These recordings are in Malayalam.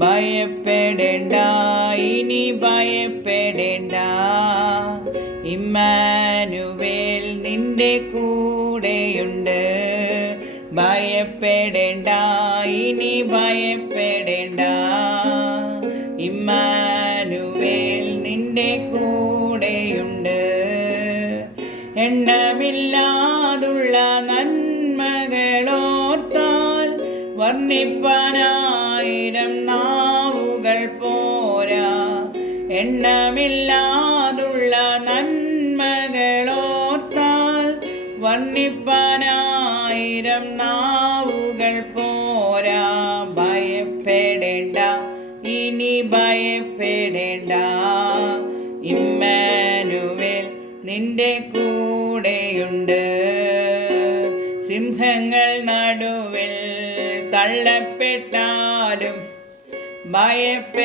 ഭയപ്പെടേണ്ട, ഇനി ഭയപ്പെടേണ്ട, ഇമ്മാനുവേൽ നിന്റെ കൂടെയുണ്ട്. ഭയപ്പെടേണ്ട, ഇനി ഭയപ്പെടേണ്ട, ഇമ്മാനുവേൽ നിന്റെ കൂടെയുണ്ട്. എണ്ണമില്ലാതുള്ള നന്മകളോർത്താൽ വർണ്ണിപ്പാനായിരം നാവുകൾ പോരാ. എണ്ണമില്ലാതുള്ള നന്മകളോർത്താൽ വർണ്ണിപ്പാനായിരം നാവുകൾ പോരാ. ഭയപ്പെടേണ്ട, ഇനി ഭയപ്പെടേണ്ട, ഇമ്മാനുവേൽ നിന്റെ കൂടെയുണ്ട്. സിംഹങ്ങൾ നടുവിൽ തള്ളപ്പെട്ടാലും ഭയപ്പെടേണ്ടിനിയും.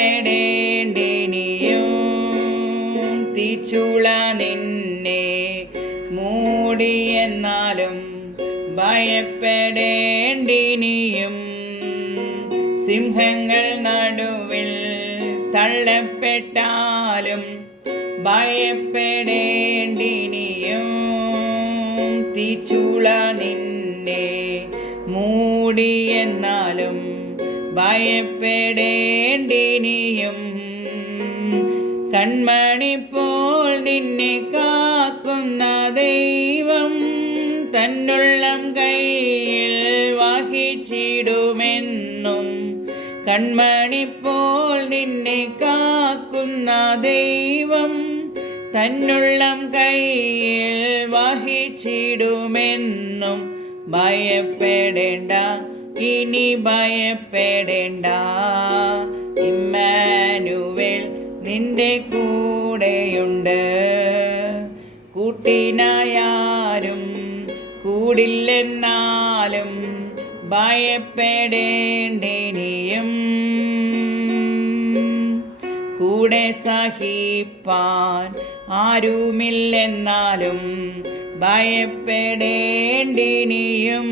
തീച്ചൂള നിന്നെ മൂടിയെന്നാലും ഭയപ്പെടേണ്ടിനിയും. സിംഹങ്ങൾ നടുവിൽ തള്ളപ്പെട്ടാലും ഭയപ്പെടേണ്ടിനിയും. തീച്ചൂള നിന്നെ മൂടിയെന്നാലും ഭയപ്പെടേണ്ടിനിയും. കൺമണി പോൽ നിന്നെ കാക്കുന്ന ദൈവം തന്നുള്ളം കയ്യിൽ വഹിച്ചിടുമെന്നും. കൺമണി പോൽ നിന്നെ കാക്കുന്ന ദൈവം തന്നുള്ളം കയ്യിൽ വഹിച്ചിടുമെന്നും. ഭയപ്പെടേണ്ട, ഇനി ഭയപ്പെടേണ്ട, ഇമ്മാനുവേൽ നിന്റെ കൂടെയുണ്ട്. കൂട്ടിനായാരും കൂടില്ലെന്നാലും ഭയപ്പെടേണ്ടിനിയും. കൂടെ സഹിപ്പാൻ ആരുമില്ലെന്നാലും ഭയപ്പെടേണ്ടിനിയും.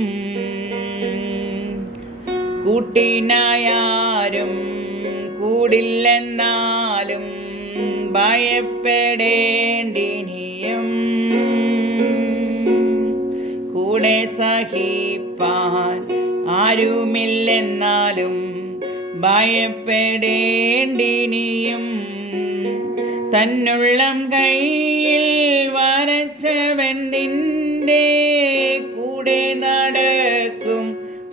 കൂട്ടിനായാരും കൂടില്ലെന്നാലും ഭയപ്പെടേണ്ടിനിയും. കൂടെ സഹിപ്പാൻ ആരുമില്ലെന്നാലും ഭയപ്പെടേണ്ടിനിയും. തന്നുള്ളം കയ്യിൽ വരച്ചവൻ നിന്റെ കൂടെ നടക്കും,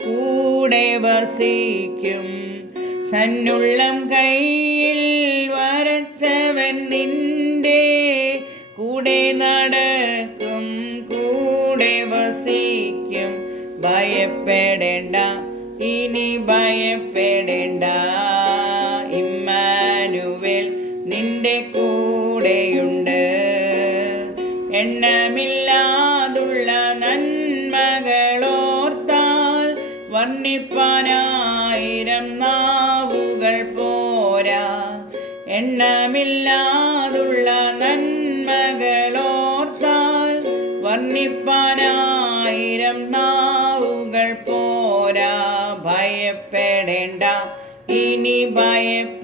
കൂടെ വസിക്കും. തന്നുള്ളം കയ്യിൽ വരച്ചവൻ നിന്റെ കൂടെ നടക്കും, കൂടെ വസിക്കും. ഭയപ്പെടേണ്ട, ഇനി ഭയപ്പെടേണ്ട, ഇമ്മാനുവേൽ നിന്റെ കൂടെയുണ്ട്. എണ്ണമില്ലാതുള്ള നന്മകളോർത്താൽ വർണ്ണിപ്പാനായിരം നാവുകൾ പോരാ. എണ്ണമില്ലാതുള്ള നന്മകളോർത്താൽ വർണ്ണിപ്പാനായിരം നാവുകൾ പോരാ. ഭയപ്പെടേണ്ട, ഇനി ഭയപ്പെടേണ്ട,